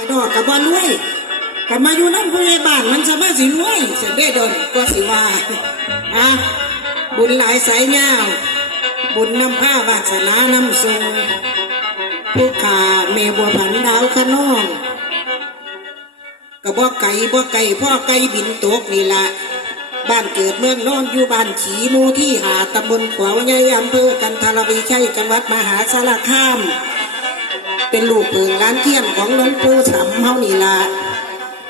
กระดอกกับบ้านรวยกับมาอยู่น้ำผู้ใหญ่บ้านมันสามารถสิรวยเสยได้ดนก็สิว่าอะบุญหลายสายเงาบุญนำผ้าวาสนานำทรงผู้ขาเมบัวผันดาวขนองกับบ่ไก่บ่ไก่พ่อไก่บินตกนี่ละบ้านเกิดเมืองนอนอยู่บ้านขีมูที่หาตำบลขวาวใหญ่อำเภอกันทรวีชัยจังหวัดมหาสารคาม เป็นลูกเพิงร้านเทียนของหลวงปู่สำเฮานี่ละ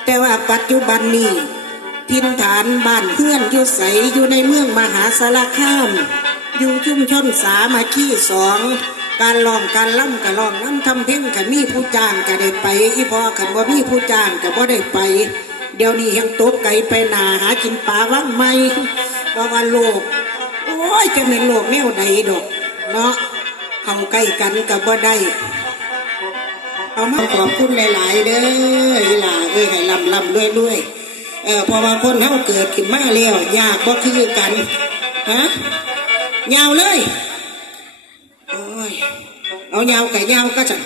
แต่ว่าปัจจุบันนี้ทินฐานบ้านเพื่อนอยู่ใสอยู่ในเมืองมหาสารคาม อยู่ชุมชนสามาคีสองการลองการล่ำการลองน้ำทำเพ่งกับมีผู้จ้างก็ได้ไปอีพอขันว่ามีผู้จ้างก็บ่ได้ไป เดี๋ยวนี้ยังตกไก่ไปนาหากินปลาว่างไม่เพราะว่าโลก โอ้ยจะเป็นโลกแนวใดดอก เนาะเข้าใกล้กันกับบ่ได้ เอามาขอบคุณหลาย ๆ เด้ออีหล่าเอ้ยให้ลำลำด้วยด้วยเออพอว่าคนเฮาเกิดขึ้นมาแล้วยากบ่คือกันฮะยาวเลยโอ้ยเอายาวกับยาวก็จะ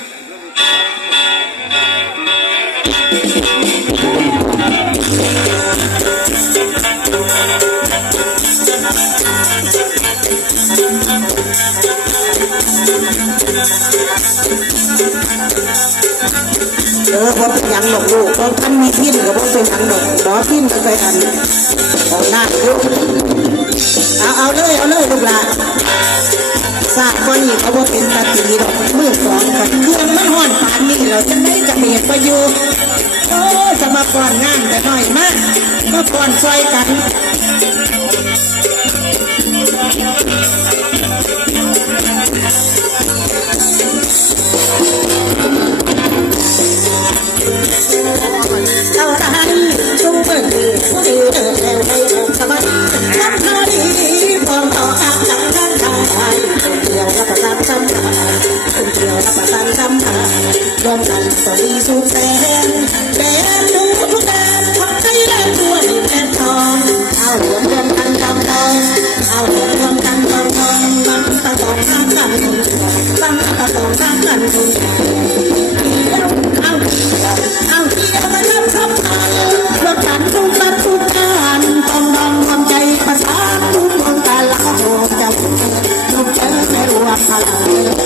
เออพอเป็นยังดอกลูกเพราะท่านมีพินกับพเป็นยังดอกหมอพินก็ไปอันของหน้าลูกเอาเอาเลยเอาเลยลูกหลานสร้างบ่นี่เขาบ่เป็นตาตีดอกมือสองกับเครื่องมันห่อนปานนี่เราจะได้จะเบียดประโยชน์โอ้จะมาก่อนงานแต่น้อยมากก็ก่อนซอยกันำหารวมกันสวีสุดแสนแดนดูทุกแดนทำให้แรงด้วยแผ่นทองเอารวมรวมกันทำทองเอารวมรวมกันทำทองบังตะกองสร้างกันคนบังตะกองสร้างกันคนเอาเอาที่มาทำทำทองรวมกันทุกรักทุกการต้องมองความใจประสานทุกดวงตาละโอ้จะลุกเจไม่รู้ว่าพลัง